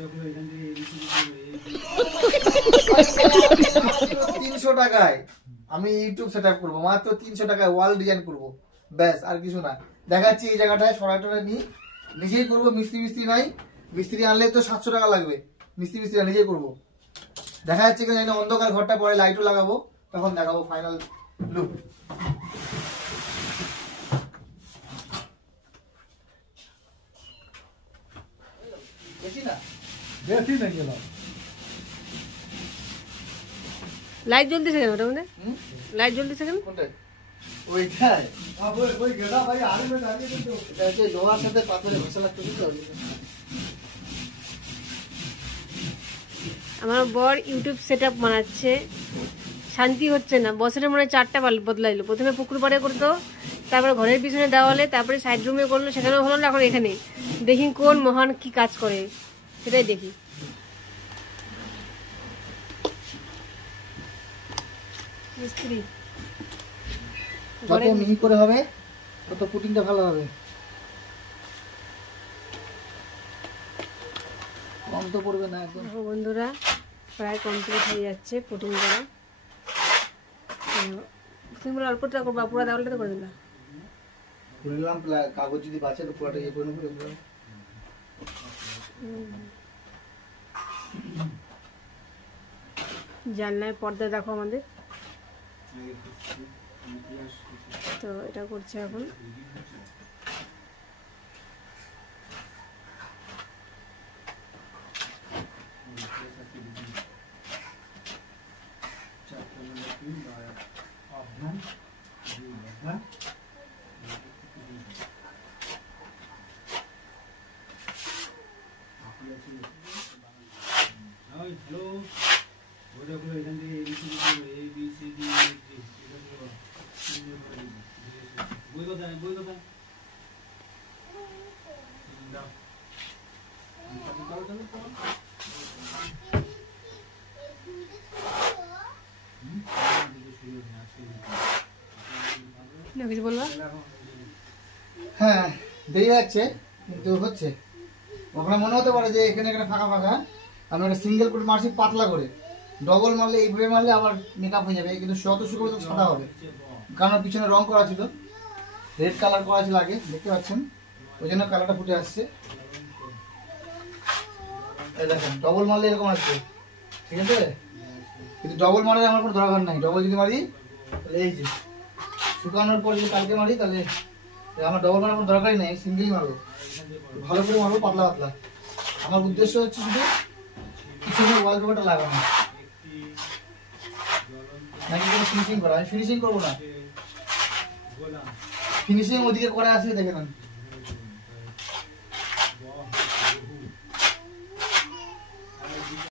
300 টাকায় আমি YouTube set up করবো, মাত্র 300 টাকায় ওয়াল ডিজাইন করবো, ব্যাস আর কিছু না। দেখাচ্ছি এই জায়গাটায় সরাইটা নিয়ে নিজেই করবো, মিস্ত্রি নাই, মিস্ত্রি আনলে তো 700 টাকা লাগবে, মিস্ত্রি নিজেই করবো। দেখা যাচ্ছে কিনা জানি, অন্ধকার ঘরটা পরে লাইটও লাগাবো, তখন দেখাবো ফাইনাল লুক। বেশি না, বেশি না গেল। লাইট জ্বলতেছে কেন ওটার মধ্যে? লাইট জ্বলতেছে কেন? ওইটাই ওই গেদা ভাই আরে মে দাঁড়িয়ে তো এটা যে লোহার সাথে পাথরে ঘষা লাগতেছে তো। আমার বর ইউটিউব সেটআপ বানাচ্ছে, শান্তি হচ্ছে না। বছরে মনে হয় 4টা বদলাইলো। প্রথমে পুকুর পাড়ে করতো, তারপরে ঘরের পিছনে দেওয়ালে, তারপরে সাইড রুমে করলো, সেখানেও হলো না, এখন এখানে। দেখি কোন মহান কি কাজ করে, সেটাই দেখি। মিস্ত্রি যত মিহি করে হবে তত পুটিংটা ভালো হবে, কম তো পড়বে না একদম। বন্ধুরা প্রায় কমপ্লিট হয়ে যাচ্ছে পুটিং করা। পুটিং করে অল্পটা করবো, পুরো দেওয়ালটা তো করে দিলাম। করে দিলাম, কাগজ যদি বাঁচে তো পুরোটা ইয়ে করে নেবো। জানলায় পর্দা দেখো আমাদের, তো এটা করছে এখন। কিছু বলবা? হ্যাঁ দেরি যাচ্ছে কিন্তু হচ্ছে। ওখানে মনে হতে পারে যে এখানে ফাঁকা ফাঁকা, আমি একটা সিঙ্গেল করে মারছি পাতলা করে, ডবল মারলে এইভাবে মারলে আবার মেকআপ হয়ে যাবে, কিন্তু শত করে তো সাদা হবে, কারণ পিছনে রং করা ছিল, রেড কালার করা ছিল আগে, দেখতে পাচ্ছেন, ওই জন্য কালারটা ফুটে আসছে। এই দেখেন ডবল মারলে এরকম আসছে, ঠিক আছে, কিন্তু ডবল মারলে আমার কোনো দরকার নাই। ডবল যদি মারি তাহলে এই যে শুকানোর পর যদি কালকে মারি তাহলে আমার ডবল মারার কোনো দরকারই নেই, সিঙ্গেলই মারবো, ভালো করে মারবো পাতলা পাতলা। আমার উদ্দেশ্য হচ্ছে শুধু পিছনে ওয়ালপেপারটা লাগানো, নাকি কোনো ফিনিশিং করা। আমি ফিনিশিং করবো না, ফিনিশিং ওদিকে করা আছে দেখে নেন।